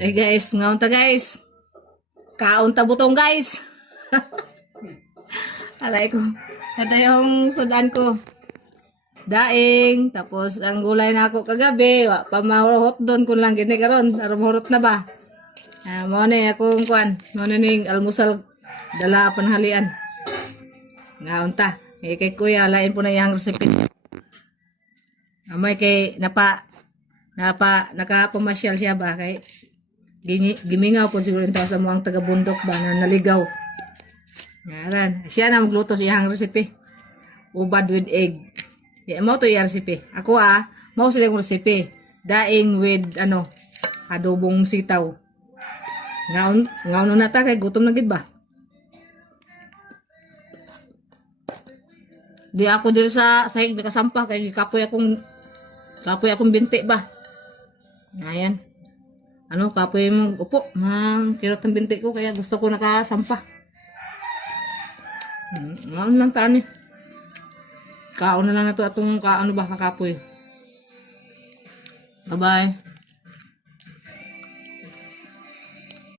Ay guys, ngaon ta guys. Kaon ta butong guys. Alay ko. Ito yung sudan ko. Daing, tapos ang gulay na ako kagabi, pamahurot doon kun lang gini karon, aron mahurot na ba. Mo ni akong kuan, mo ni ning almusal dala panhalian. Ngaon ta. Kay kuya lain po na yang recipe. Amay kay nakapamasyal siya ba kay gimingaw po siguro ito sa mga taga-bundok ba na naligaw. Ngaran, siya na magluto siyang recipe. Ubad with egg. Mo to yung recipe. Ako mau sila yung recipe. Daing with adobong sitaw. Ngaon na ta kay gutom na gid ba. Di ako diri sa sahig nakasampah kay kapoy akong binti ba. Ayan. Kapoy mo upo, kirot ang binti ko kaya gusto ko nakasampah. Ngaon lang tani. Kaon na lang na to atong kakapoy. Bye-bye.